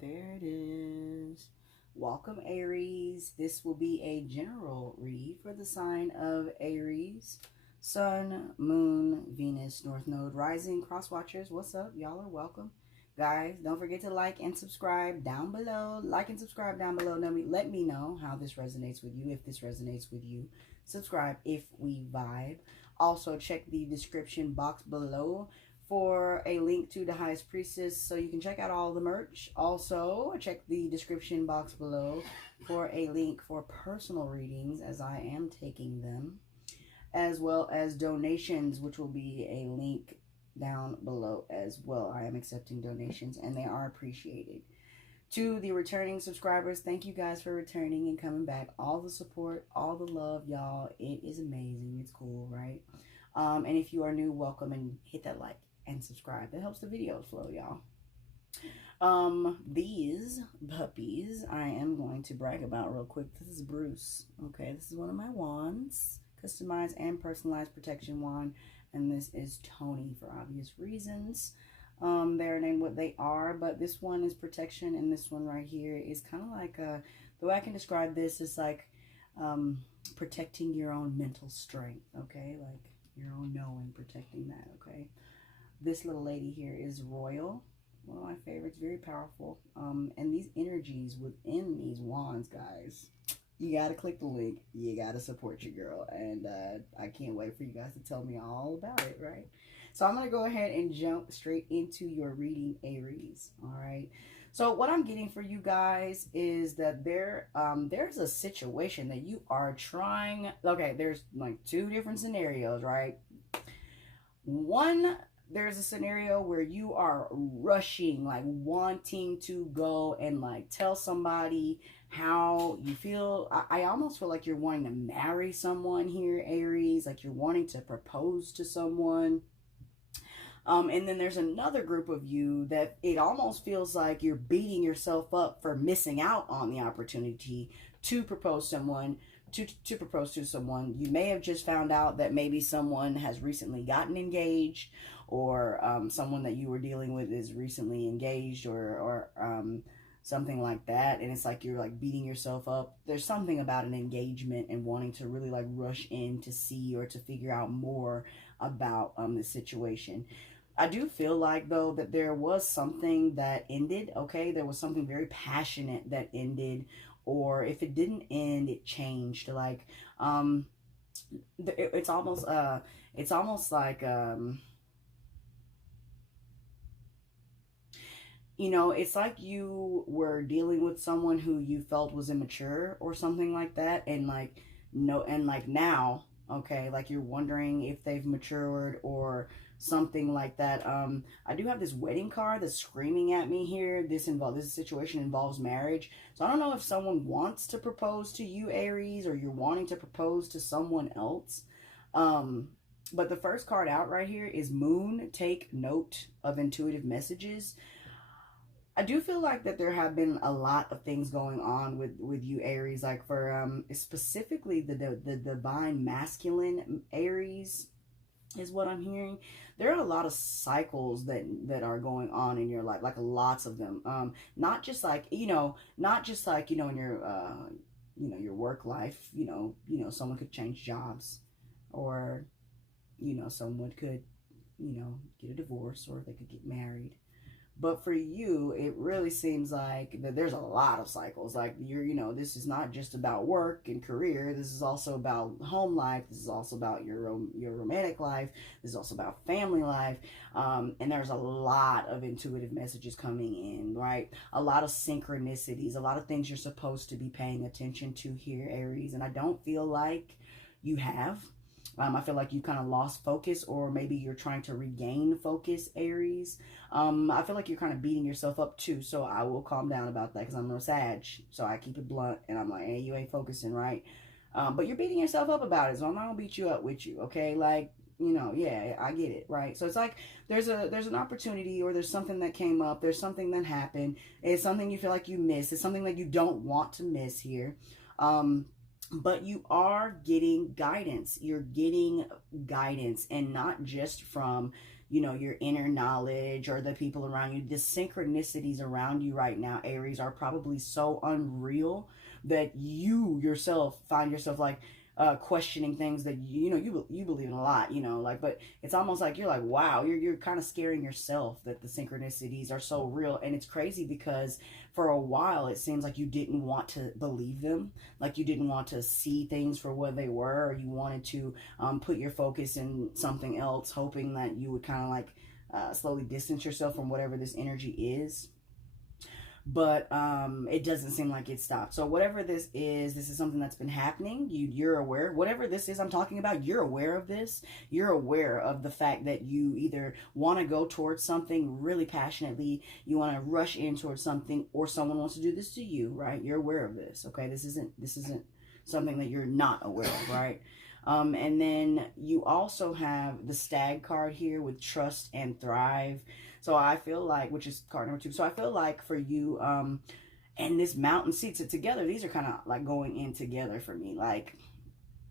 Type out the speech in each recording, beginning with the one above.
There it is. Welcome, Aries. This will be a general read for the sign of Aries. Sun, Moon, Venus, North Node, Rising, Cross Watchers. What's up? Y'all are welcome. Guys, don't forget to like and subscribe down below. Like and subscribe down below. Let me know how this resonates with you, if this resonates with you. Subscribe if we vibe. Also, check the description box below for a link to the Highest Priestess so you can check out all the merch. Also, check the description box below for a link for personal readings, as I am taking them, as well as donations, which will be a link down below as well. I am accepting donations and they are appreciated. To the returning subscribers, thank you guys for returning and coming back. All the support, all the love, y'all. It is amazing. It's cool, right? And if you are new, welcome, and hit that like and subscribe. That helps the videos flow, y'all. These puppies I am going to brag about real quick. This is Bruce. Okay, this is one of my wands, customized and personalized protection wand, and this is Tony for obvious reasons. They're named what they are, but this one is protection, and this one right here is kind of like the way I can describe this is like protecting your own mental strength. Okay, like your own knowing, protecting that. Okay. This little lady here is Royal, one of my favorites, very powerful. And these energies within these wands, guys, you got to click the link. You got to support your girl. And I can't wait for you guys to tell me all about it, right? So I'm going to go ahead and jump straight into your reading, Aries, all right? So what I'm getting for you guys is that there's a situation that you are trying. Okay, there's like two different scenarios, right? One, there's a scenario where you are rushing, like wanting to go and like tell somebody how you feel. I almost feel like you're wanting to marry someone here, Aries, like you're wanting to propose to someone. And then there's another group of you that it almost feels like you're beating yourself up for missing out on the opportunity to propose someone, to propose to someone. You may have just found out that maybe someone has recently gotten engaged, or someone that you were dealing with is recently engaged, or something like that, and it's like you're like beating yourself up. There's something about an engagement and wanting to really like rush in to see or to figure out more about the situation. I do feel like, though, that there was something that ended, okay? There was something very passionate that ended, or if it didn't end, it changed. Like, it's almost like, you know, it's like you were dealing with someone who you felt was immature or something like that, and like, no, and like now, okay, like you're wondering if they've matured or something like that. I do have this wedding card that's screaming at me here. This situation involves marriage. So I don't know if someone wants to propose to you, Aries, or you're wanting to propose to someone else. But the first card out right here is Moon. Take note of intuitive messages. I do feel like that there have been a lot of things going on with you, Aries, like for specifically the divine masculine Aries is what I'm hearing. There are a lot of cycles that are going on in your life, like lots of them. Not just like, in your your work life, someone could change jobs, or someone could get a divorce, or they could get married. But for you, it really seems like that there's a lot of cycles. Like this is not just about work and career. This is also about home life. This is also about your romantic life. This is also about family life. And there's a lot of intuitive messages coming in, right? A lot of synchronicities, a lot of things you're supposed to be paying attention to here, Aries. And I don't feel like you have. I feel like you kind of lost focus, or maybe you're trying to regain focus, Aries. I feel like you're kind of beating yourself up too, so I will calm down about that because I'm no Sag, so I keep it blunt, and I'm like, hey, you ain't focusing, right? But you're beating yourself up about it, so I'm not gonna beat you up with you, okay? Like, yeah, I get it, right? So it's like there's an opportunity, or there's something that came up, there's something that happened, it's something you feel like you missed, it's something that you don't want to miss here. But you are getting guidance. You're getting guidance, and not just from, you know, your inner knowledge or the people around you. The synchronicities around you right now, Aries, are probably so unreal that you yourself find yourself like questioning things that you know you believe in a lot, you know, like, but it's almost like you're like, wow, you're kind of scaring yourself that the synchronicities are so real. And it's crazy because for a while it seems like you didn't want to believe them, like you didn't want to see things for what they were, or you wanted to put your focus in something else, hoping that you would kind of like slowly distance yourself from whatever this energy is. But it doesn't seem like it stopped. So whatever this is something that's been happening. You're aware. Whatever this is I'm talking about, you're aware of this. You're aware of the fact that you either want to go towards something really passionately, you want to rush in towards something, or someone wants to do this to you, right? You're aware of this, okay? This isn't something that you're not aware of, right? And then you also have the Stag card here with Trust and Thrive. So I feel like, which is card number 2. So I feel like for you, and this Mountain seats it together. These are kind of like going in together for me. Like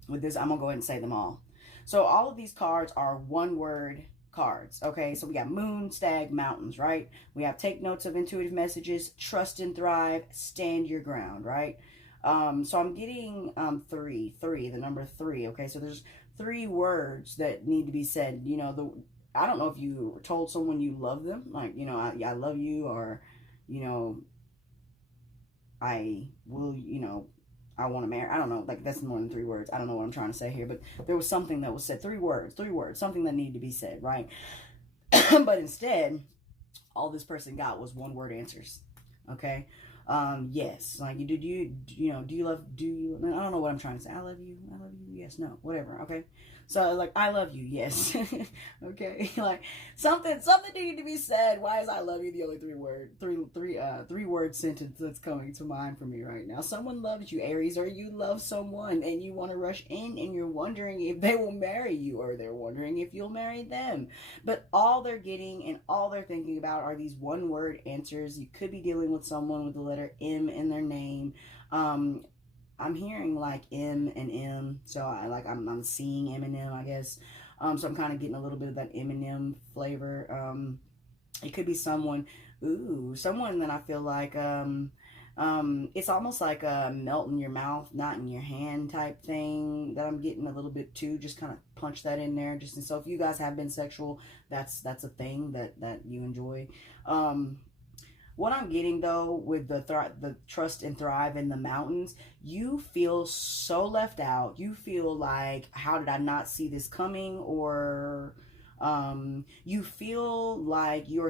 with this, I'm going to go ahead and say them all. So all of these cards are one-word cards. Okay, so we got Moon, Stag, Mountains, right? We have take notes of intuitive messages, trust and thrive, stand your ground, right? So I'm getting three, the number 3. Okay, so there's 3 words that need to be said. You know, I don't know if you told someone you love them, like, you know, I love you, or, you know, I will, you know, I want to marry. I don't know, like, that's more than 3 words. I don't know what I'm trying to say here, but there was something that was said. 3 words, something that needed to be said, right? But instead, all this person got was 1-word answers. Okay. Yes, like, do you I don't know what I'm trying to say. I love you, yes, no, whatever. Okay, so like, I love you, yes. Okay, like something needed to be said. Why is I love you the only 3-word sentence that's coming to mind for me right now? Someone loves you, Aries, or you love someone and you want to rush in and you're wondering if they will marry you, or they're wondering if you'll marry them, but all they're getting and all they're thinking about are these 1-word answers. You could be dealing with someone with the letter M in their name. I'm hearing like M and M, so I'm seeing M&M, I guess. So I'm kind of getting a little bit of that M&M flavor. It could be someone that I feel like it's almost like a melt in your mouth, not in your hand type thing that I'm getting a little bit too. Just kind of punch that in there. Just, and so if you guys have been sexual, that's a thing that you enjoy. What I'm getting, though, with the Trust and Thrive in the Mountains, you feel so left out. You feel like, how did I not see this coming? Or you feel like you're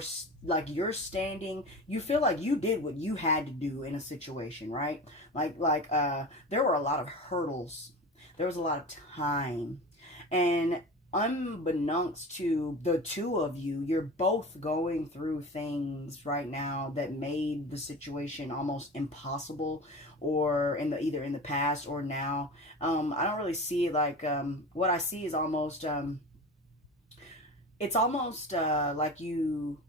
standing, you feel like you did what you had to do in a situation, right? Like there were a lot of hurdles. There was a lot of time. And unbeknownst to the 2 of you, you're both going through things right now that made the situation almost impossible, or either in the past or now. I don't really see it like, what I see is almost, it's almost like you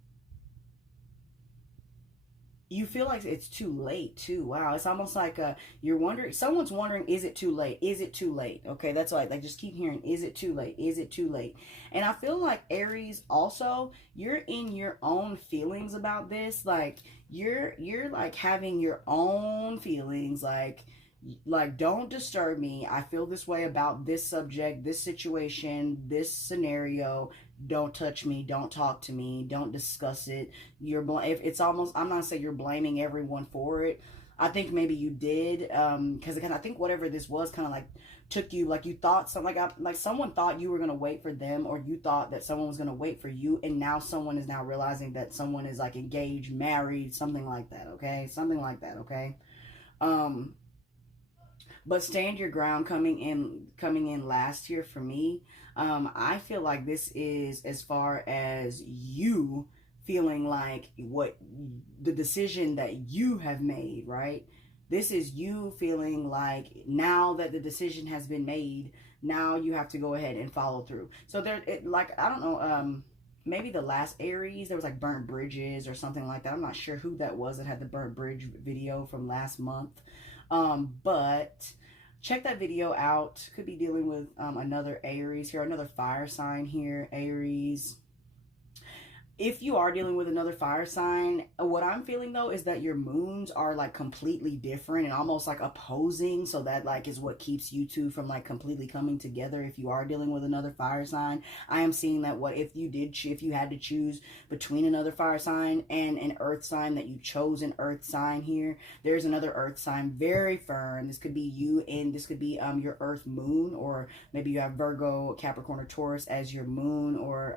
feel like it's too late too. Wow, it's almost like you're wondering, someone's wondering, is it too late? Is it too late? Okay, that's why I just keep hearing, is it too late? Is it too late? And I feel like, Aries, also, you're in your own feelings about this. Like you're like having your own feelings, like don't disturb me. I feel this way about this subject, this situation, this scenario. Don't touch me, don't talk to me, don't discuss it. If it's almost, I'm not saying you're blaming everyone for it. I think maybe you did, because again, I think whatever this was kind of like took you, like you thought something, like someone thought you were going to wait for them, or you thought that someone was going to wait for you, and now someone is now realizing that someone is like engaged, married, something like that. Okay, something like that. Okay. But stand your ground coming in last here for me. I feel like this is as far as you feeling like what the decision that you have made, right? This is you feeling like now that the decision has been made, now you have to go ahead and follow through. So I don't know, maybe the last Aries, there was like burnt bridges or something like that. I'm not sure who that was that had the burnt bridge video from last month. But check that video out. Could be dealing with another Aries here, another fire sign here, Aries. if you are dealing with another fire sign, what I'm feeling though is that your moons are like completely different and almost like opposing. So that like is what keeps you two from like completely coming together. If you are dealing with another fire sign, I am seeing that what if you did, if you had to choose between another fire sign and an earth sign, that you chose an earth sign here. There's another earth sign, very firm. This could be you, and this could be your earth moon, or maybe you have Virgo, Capricorn, or Taurus as your moon, or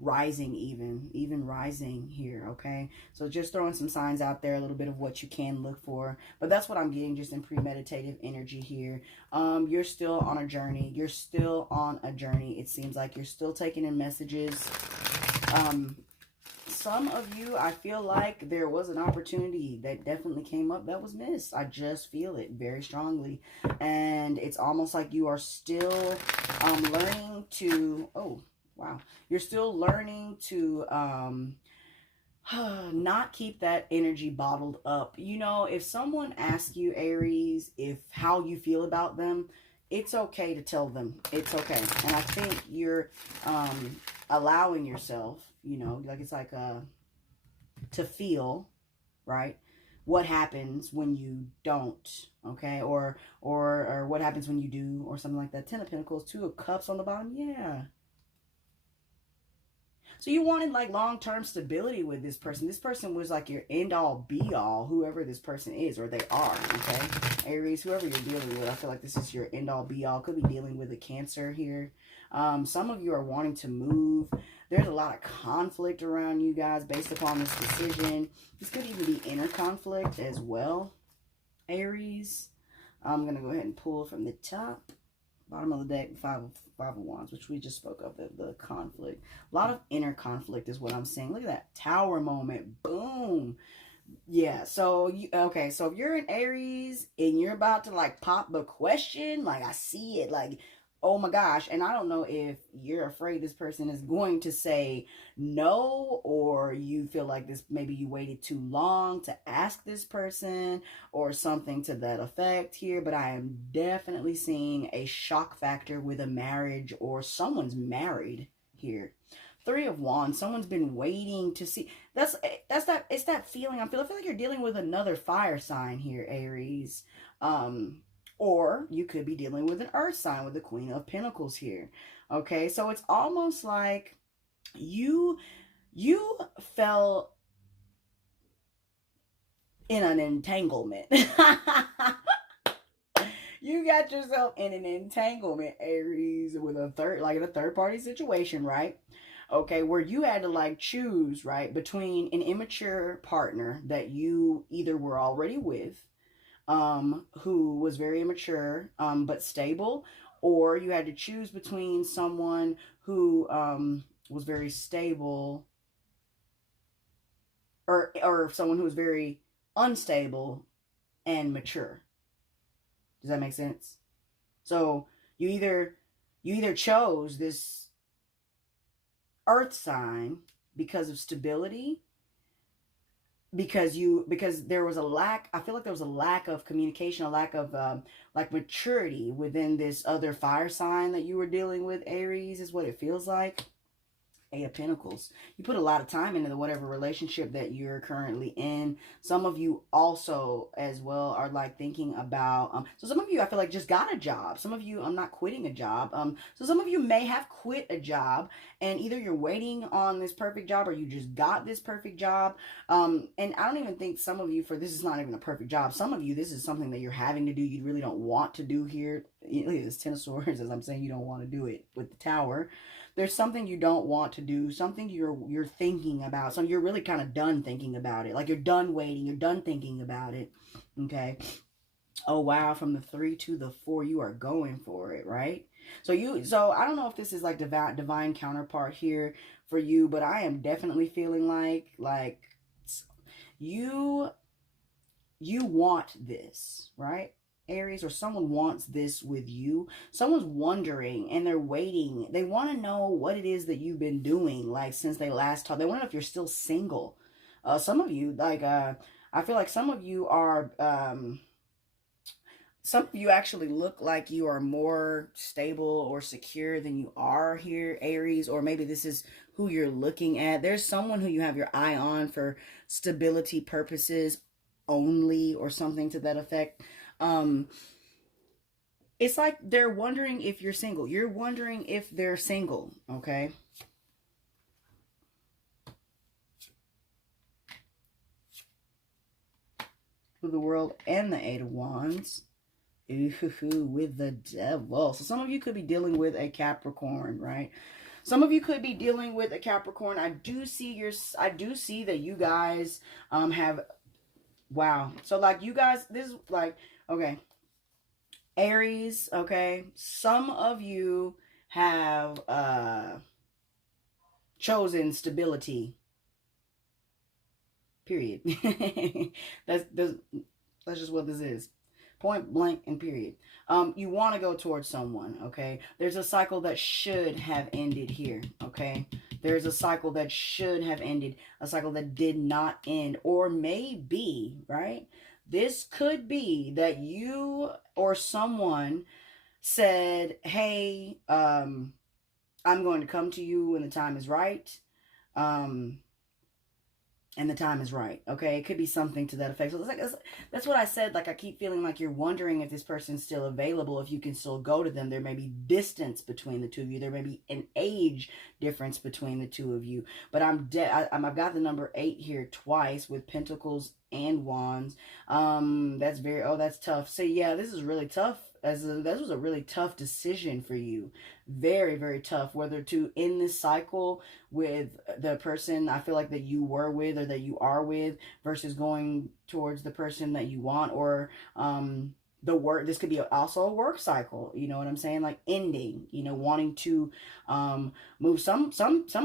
rising, even rising here. Okay, so just throwing some signs out there, a little bit of what you can look for, but that's what I'm getting just in premeditative energy here. You're still on a journey. You're still on a journey. It seems like you're still taking in messages. Some of you, I feel like there was an opportunity that definitely came up that was missed. I just feel it very strongly. And it's almost like you are still learning to, oh, wow. You're still learning to not keep that energy bottled up. You know, if someone asks you, Aries, if how you feel about them, it's okay to tell them. It's okay. And I think you're allowing yourself, you know, like it's like to feel, right, what happens when you don't, okay, or what happens when you do, or something like that. 10 of Pentacles, 2 of Cups on the bottom. Yeah. So you wanted like long-term stability with this person. This person was like your end-all be-all, whoever this person is, or they are, okay? Aries, whoever you're dealing with, I feel like this is your end-all be-all. Could be dealing with a Cancer here. Some of you are wanting to move. There's a lot of conflict around you guys based upon this decision. This could even be inner conflict as well, Aries. I'm going to go ahead and pull from the top. Bottom of the deck, five of wands, which we just spoke of, the conflict. A lot of inner conflict is what I'm saying. Look at that Tower moment. Boom. Yeah, so okay, so if you're in Aries and you're about to like pop the question, like I see it, like, oh my gosh. And I don't know if you're afraid this person is going to say no, or you feel like this, maybe you waited too long to ask this person, or something to that effect here. But I am definitely seeing a shock factor with a marriage, or someone's married here. 3 of Wands, someone's been waiting to see. It's that feeling. I feel like you're dealing with another fire sign here, Aries. Or you could be dealing with an earth sign with the Queen of Pentacles here. Okay, so it's almost like you fell in an entanglement. You got yourself in an entanglement, Aries, with a third party situation, right? Okay, where you had to like choose, right, between an immature partner that you either were already with, who was very immature, but stable, or you had to choose between someone who was very stable, or someone who was very unstable and mature. Does that make sense? So you either chose this earth sign because of stability, because there was a lack, I feel like there was a lack of communication, a lack of like maturity within this other fire sign that you were dealing with, Aries, is what it feels like. 8 of Pentacles. You put a lot of time into whatever relationship that you're currently in. Some of you also as well are like thinking about, so some of you I feel like just got a job. Some of you, I'm not quitting a job. So some of you may have quit a job, and either you're waiting on this perfect job, or you just got this perfect job. And I don't even think some of you, for this is not even a perfect job. Some of you, this is something that you're having to do. You really don't want to do here. Look at this 10 of Swords, as I'm saying, you don't want to do it with the Tower. There's something you don't want to do, something you're thinking about, so you're really kind of done thinking about it. Like you're done waiting, you're done thinking about it. Okay. Oh wow, from the 3 to the 4, you are going for it, right? So I don't know if this is like divine counterpart here for you, but I am definitely feeling like you want this, right? Aries, or someone wants this with you. Someone's wondering and they're waiting. They want to know what it is that you've been doing, like since they last talked. They want to know if you're still single. Some of you, like, I feel like some of you are some of you actually look like you are more stable or secure than you are here, Aries, or maybe this is who you're looking at. There's someone who you have your eye on for stability purposes only, or something to that effect. Um, it's like they're wondering if you're single. You're wondering if they're single, okay? With the World and the Eight of Wands. Ooh, with the Devil. So some of you could be dealing with a Capricorn, right? Some of you could be dealing with a Capricorn. I do see that you guys have, wow. So like you guys, this is like, okay, Aries, okay? Some of you have chosen stability. Period. That's just what this is. Point blank and period. You want to go towards someone, okay? There's a cycle that should have ended here, okay? There's a cycle that should have ended, a cycle that did not end, or maybe, right? This could be that you or someone said, hey, I'm going to come to you when the time is right. And the time is right, okay? It could be something to that effect. So that's what I said. Like, I keep feeling like you're wondering if this person's still available, if you can still go to them. There may be distance between the two of you. There may be an age difference between the two of you. But I've got the number 8 here twice with Pentacles and Wands. That's tough. So yeah, this is really tough. This was a really tough decision for you. Very, very tough. Whether to end this cycle with the person I feel like that you were with or that you are with, versus going towards the person that you want, or the work. This could be also a work cycle. You know what I'm saying? Like ending. You know, wanting to move. Some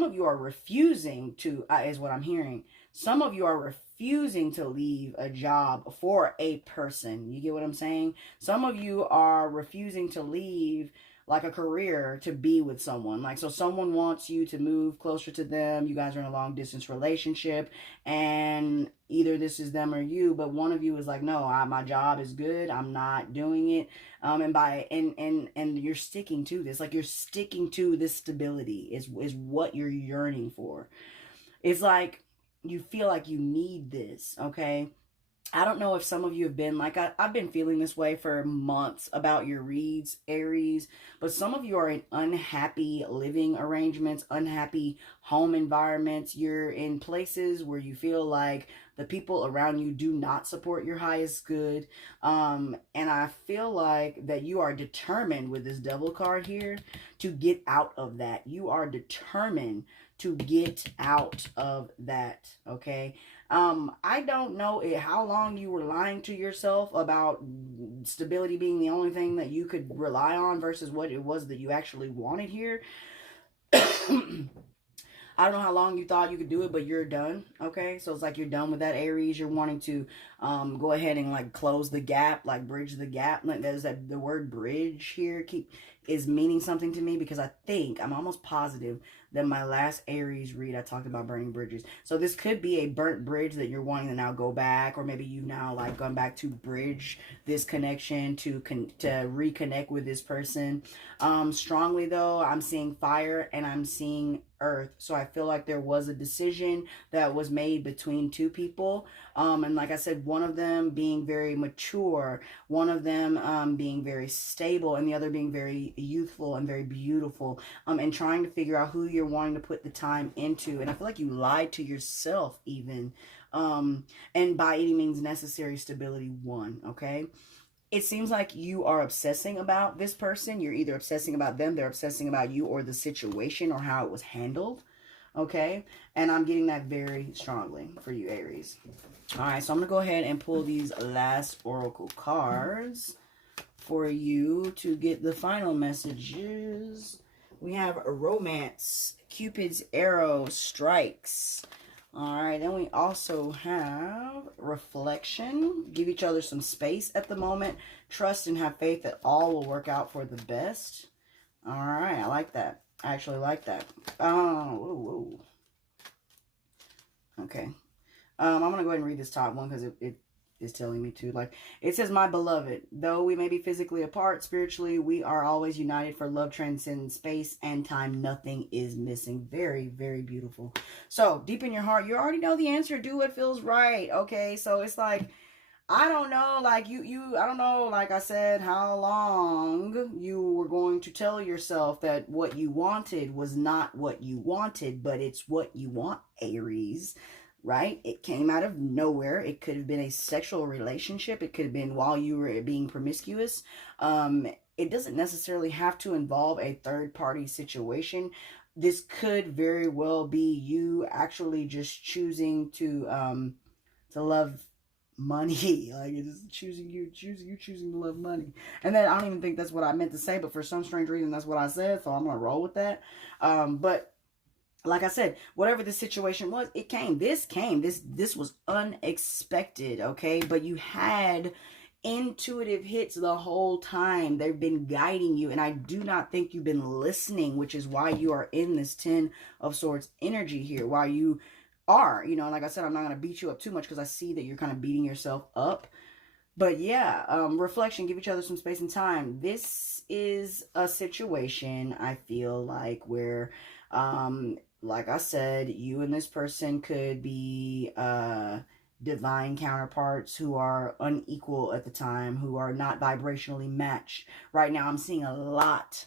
of you are refusing to. Is what I'm hearing. Some of you are refusing to leave a job for a person. You get what I'm saying? Some of you are refusing to leave like a career to be with someone. Like, so someone wants you to move closer to them. You guys are in a long distance relationship, and either this is them or you, but one of you is like, no, my job is good. I'm not doing it. And you're sticking to this. Like, you're sticking to this stability is what you're yearning for. It's like you feel like you need this, okay? I don't know if some of you have been like, I've been feeling this way for months about your reads, Aries, but some of you are in unhappy living arrangements, unhappy home environments. You're in places where you feel like the people around you do not support your highest good. And I feel like that you are determined with this Devil card here to get out of that. You are determined to get out of that, okay? I don't know how long you were lying to yourself about stability being the only thing that you could rely on versus what it was that you actually wanted here. I don't know how long you thought you could do it, but you're done, okay? So it's like you're done with that, Aries. You're wanting to go ahead and like close the gap, like bridge the gap. Like there's the word bridge here is meaning something to me, because I'm almost positive that my last Aries read, I talked about burning bridges. So this could be a burnt bridge that you're wanting to now go back, or maybe you've now like gone back to bridge this connection to reconnect with this person. Strongly though, I'm seeing fire and I'm seeing earth. So I feel like there was a decision that was made between two people. And like I said, one of them being very mature, one of them being very stable, and the other being very youthful and very beautiful, and trying to figure out who you're wanting to put the time into. And I feel like you lied to yourself even. And by any means necessary, stability won, okay? It seems like you are obsessing about this person. You're either obsessing about them, they're obsessing about you, or the situation, or how it was handled. Okay? And I'm getting that very strongly for you, Aries. All right, so I'm going to go ahead and pull these last oracle cards for you to get the final messages. We have a romance, Cupid's arrow strikes. All right, then we also have reflection. Give each other some space at the moment. Trust and have faith that all will work out for the best. All right, I like that. I actually like that. Okay. I'm going to go ahead and read this top one because is telling me to. Like, it says, my beloved, though we may be physically apart, spiritually, we are always united, for love transcends space and time. Nothing is missing. Very, very beautiful. So, deep in your heart, you already know the answer. Do what feels right, okay? So, it's like, I don't know, like, I don't know, like I said, how long you were going to tell yourself that what you wanted was not what you wanted, but it's what you want, Aries, right? It came out of nowhere. It could have been a sexual relationship. It could have been while you were being promiscuous. It doesn't necessarily have to involve a third-party situation. This could very well be you actually just choosing to love money. Like, it's choosing to love money. And then I don't even think that's what I meant to say, but for some strange reason that's what I said, so I'm gonna roll with that. But like I said, whatever the situation was, it came. This was unexpected, okay? But you had intuitive hits the whole time. They've been guiding you, and I do not think you've been listening, which is why you are in this 10 of Swords energy here. Why you are, you know, like I said, I'm not going to beat you up too much because I see that you're kind of beating yourself up. But yeah, reflection, give each other some space and time. This is a situation, I feel like, where, like I said, you and this person could be divine counterparts who are unequal at the time, who are not vibrationally matched. Right now, I'm seeing a lot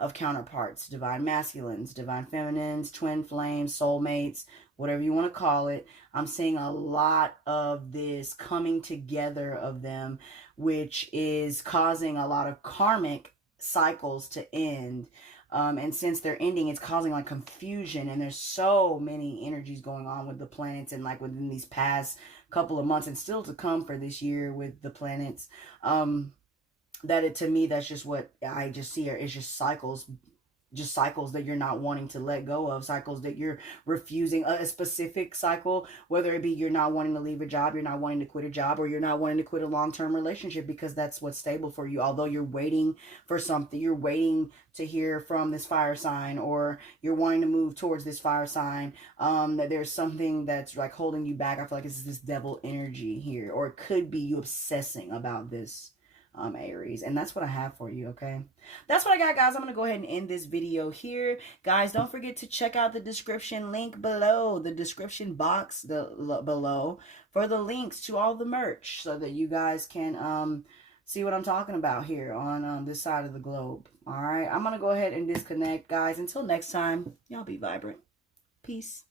of counterparts, divine masculines, divine feminines, twin flames, soulmates, whatever you want to call it. I'm seeing a lot of this coming together of them, which is causing a lot of karmic cycles to end. And since they're ending, it's causing like confusion, and there's so many energies going on with the planets, and like within these past couple of months and still to come for this year with the planets. To me, that's just what I just see. It's just cycles that you're not wanting to let go of, cycles that you're refusing, a specific cycle, whether it be you're not wanting to leave a job, you're not wanting to quit a job, or you're not wanting to quit a long-term relationship because that's what's stable for you. Although you're waiting for something, you're waiting to hear from this fire sign, or you're wanting to move towards this fire sign, that there's something that's like holding you back. I feel like it's this devil energy here, or it could be you obsessing about this, Aries. And that's what I have for you, okay? That's what I got, guys. I'm going to go ahead and end this video here. Guys, don't forget to check out the description link below, the description box below, for the links to all the merch so that you guys can see what I'm talking about here on this side of the globe. All right, I'm going to go ahead and disconnect, guys. Until next time, y'all be vibrant. Peace.